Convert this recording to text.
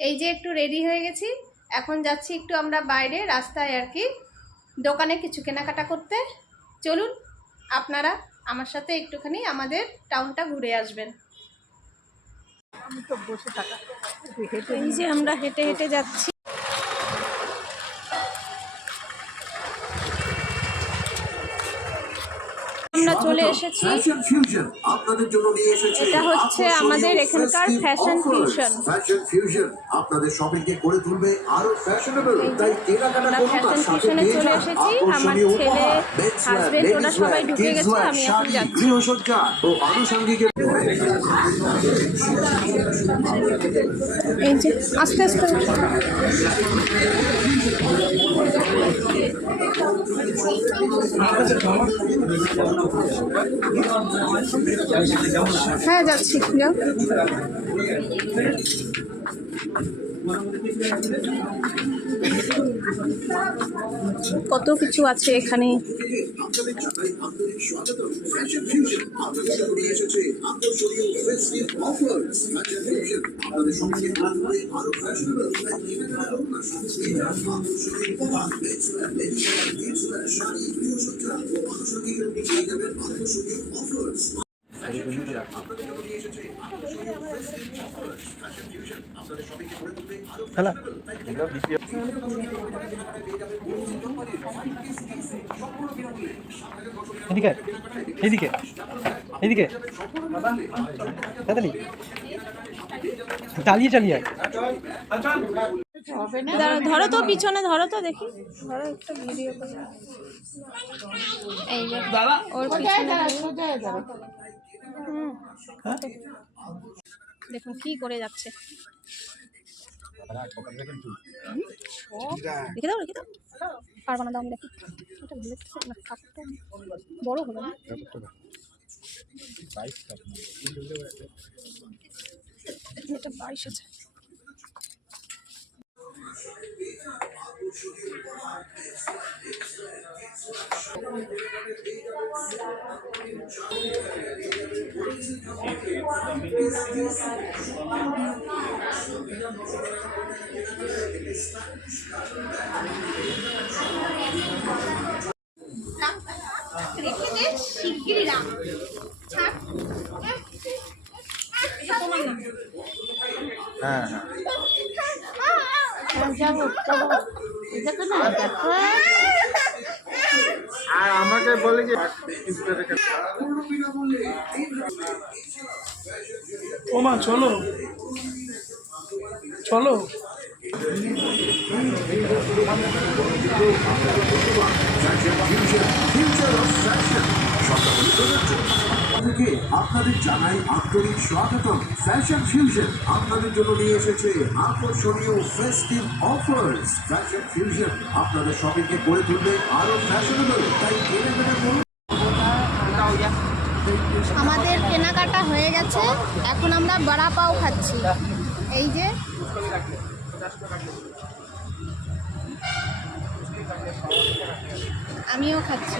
এই যে একটু রেডি হয়ে গেছি, এখন যাচ্ছি একটু আমরা বাইরে রাস্তায় আর কি দোকানে কিছু কেনাকাটা করতে। চলুন আপনারা আমার সাথে একটুখানি আমাদের টাউনটা ঘুরে আসবেন। এই যে আমরা হেঁটে হেঁটে যাচ্ছি। আমরা চলে এসেছি, এটা হচ্ছে আমাদের এখানকার ফ্যাশন ফিউশন। আপনাদের শপিং কে করে তুলবে আরো ফ্যাশনেবল। তাই কেনাকাটা আমরা করুন ফ্যাশন ফিউশনে চলে এসেছি। আমার ছেলে, হাজবেন্ড ওরা সবাই ঢুকে গেছে, আমি এখন যাচ্ছি। গৃহসজ্জা ও আনুষঙ্গিক এই যে আস্তে আস্তে হ্যাঁ যাচ্ছি, যাও। কত কিছু আছে এখানে। হ্যালো, এদিকে এদিকে এদিকে তাড়াতাড়ি চালিয়ে চালিয়ে ধরো তো, পিছনে ধরো তো, দেখি ধরো একটা ভিডিও করে। এই যে ওর পিছনে দেখুন কি করে যাচ্ছে। রেখে দাও, রেখে দাও, পারবো না, দাও আমি দেখি। এটা ভুলে না, কাপড়টা বড় হলো না। এটা 22 আছে। রেখে দে শিগগিরই রাখ, ছাড়। হ্যাঁ আর আমাকে বলে যে ও মা চলো চলো। আপনাদের জানাই আন্তরিক স্বাগতম। ফ্যাশন ফিউশন আপনাদের জন্য নিয়ে এসেছে আকর্ষণীয় ফেস্টিভ অফার্স। ফ্যাশন ফিউশন আপনাদের শপিং কে করে তুলবে আরো ফ্যাশনেবল। তাই কেনাকাটা করুন। আমাদের কেনাকাটা হয়ে গেছে, এখন আমরা বড়া পাও খাচ্ছি। এই যে আমিও খাচ্ছি।